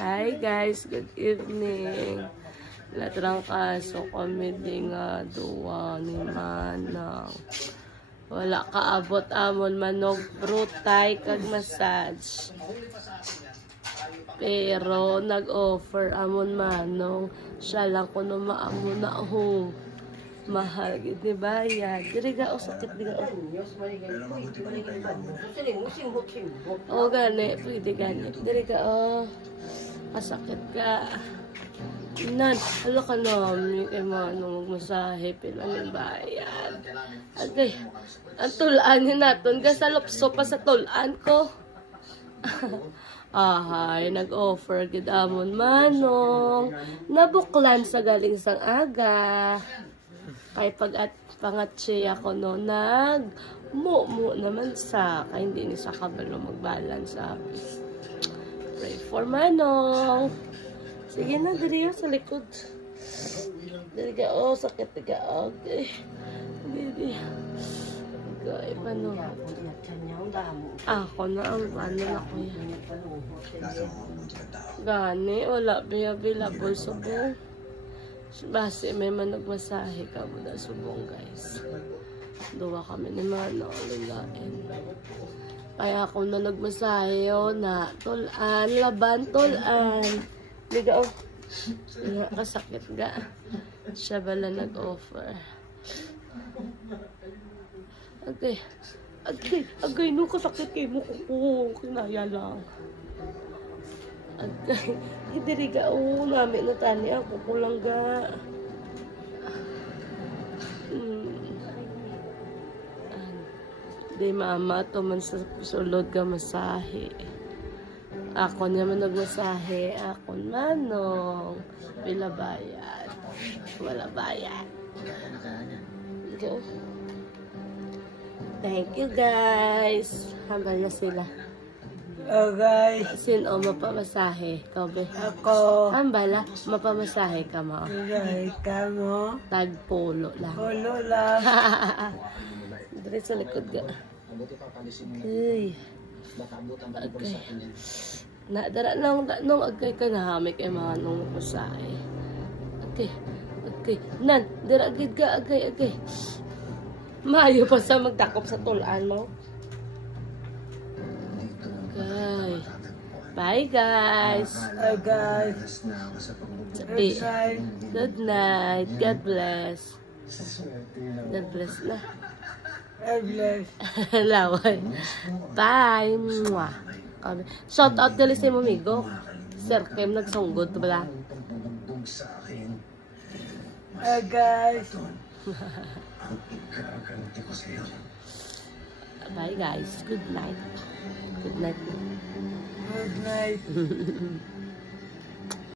Hi guys, good evening. Latrang kaso kami di nga duwa ni Manang. Wala kaabot amon manog brutay kag massage. Pero nag-offer amon Manong. Siya lang kuno maamo na ho. Mahal gid ni bayad. Diri ga sakit di ga. Oh gani, pwede gani. Diri ka kasakit ka. Nan, hala ka namin kay Manong magmasahe pinang bayad. Okay, ang tulaan niya natin. Kasalopso pa sa tulaan ko. Ahay, nag-offer gid amon Manong. Nabuklan sa galing sang aga. Kay pag pangatsi ako no, nag-mu naman sa kay hindi ni sa kabalo magbalance sa office. Pray for Manong. Sige na, diri sa likod. Diri ka, sakit ka. Okay. Diri. Okay, paano? Ako na ang paano na ko yan. Gani, wala available subong. Base may managmasahe ka mo na subong guys. Duwa kami ni Manong lilain. Kaya ako na nagmasahe na tulan, laban, tulan. Liga kasakit ga. Siya bala nag-offer. Agay, no kasakit kay mo ko. Kinaya lang. Agay, hindi ga, namin na tani ako kulang ga. Di mama, tuman sa sulod ka masahe. Ako naman nagmasahe. Ako Manong. Pila bayad. Wala bayad. Okay. Thank you guys. Hambal na sila. Oh guys. Sino mapamasahe? Tobe. Ako. Hambala. Mapamasahe ka mo. Guys, kamo. Tagpulo lang. Pulo lang. Dito sa likod ka. Okay. Okay. Nadara lang nung agay ka na hamik ay Manong masahe. Okay. Okay. Nan, dira agad ka agay. Mayo pa sa magdakop sa tulaan mo. Okay. Bye guys. Bye guys. Good night. God bless. God bless na. God bless. Lawan. Bye. Mwah. Shout out dali sa mo amigo. Sir Kim nagsunggod bala. Bye guys. Bye guys. Good night. Good night. Good night.